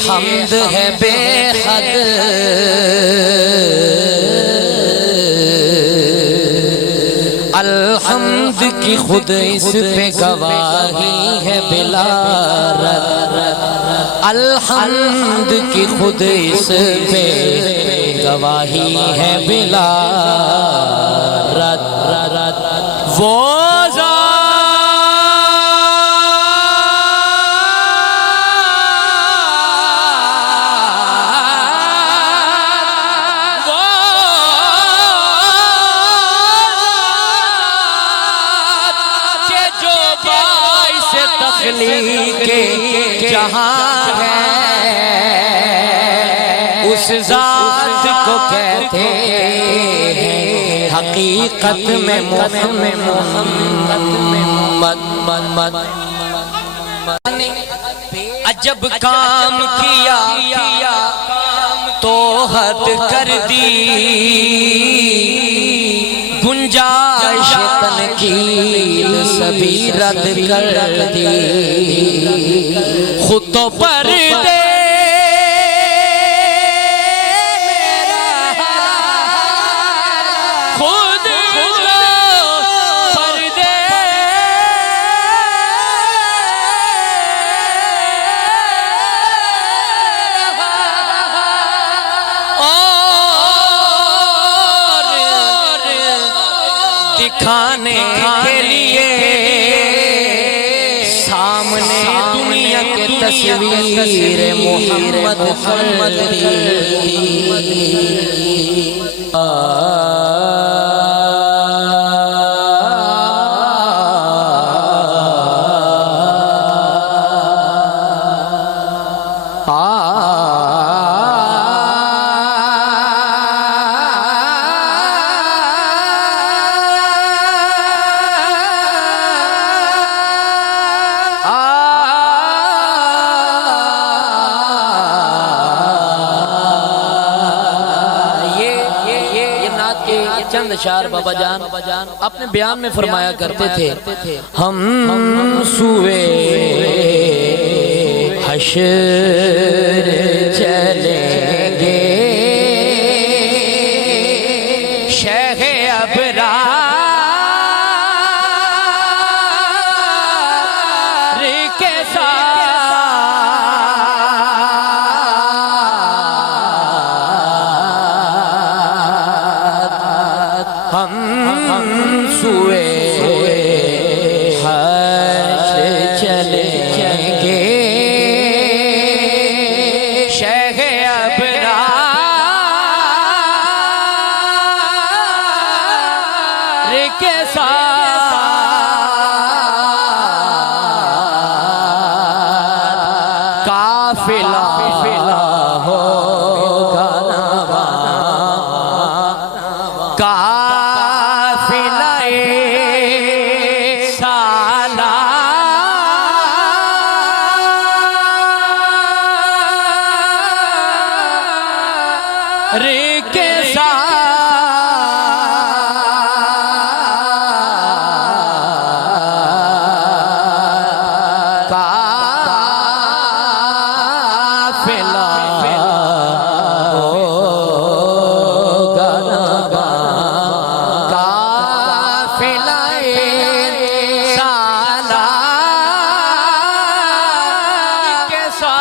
हमद है बेहद, अल्हम्द की खुद इस पे गवाही है बिला रद। अल्हम्द की खुद इस पे गवाही है बिला रद। वो के जहां है उस जात को कहते हैं हकीकत में मोहम्मद। अजब काम किया तो हद कर दी, गुंजाइश तनकील सभी रद्द कर दी। खुद तो पर्दे खुद पर्दे दिखाने के लिए सामने दुनिया के तस्वीर मोहम्मद चंद अशार बाबा जान अपने बयान में फरमाया करते थे, हम सुए हश्र चलेंगे शेख अबरार के साथ। हम सुए हश्र चलेंगे शेख अबरार के साथ। काफिला होगा रवाना, रे के साथ काफिला होगा रवाना, काफिला सालार के साथ।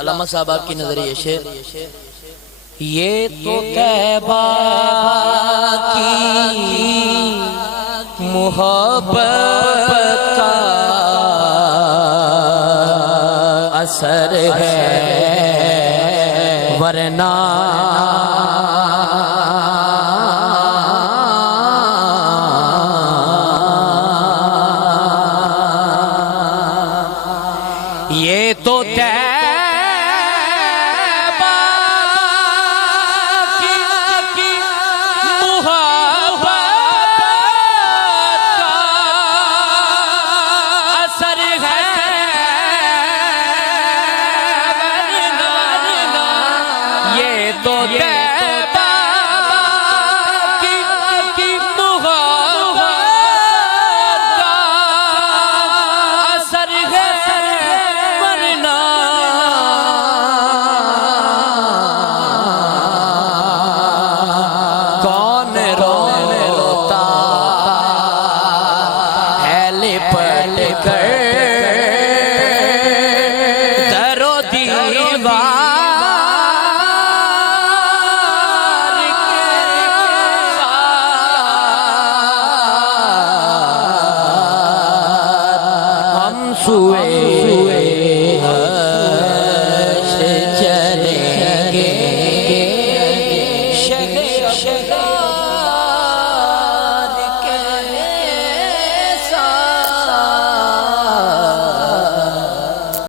अल्लामा साहब आपकी नजरिए शेर, ये तो तैबा की मोहब्बत का असर है, वरना ये तो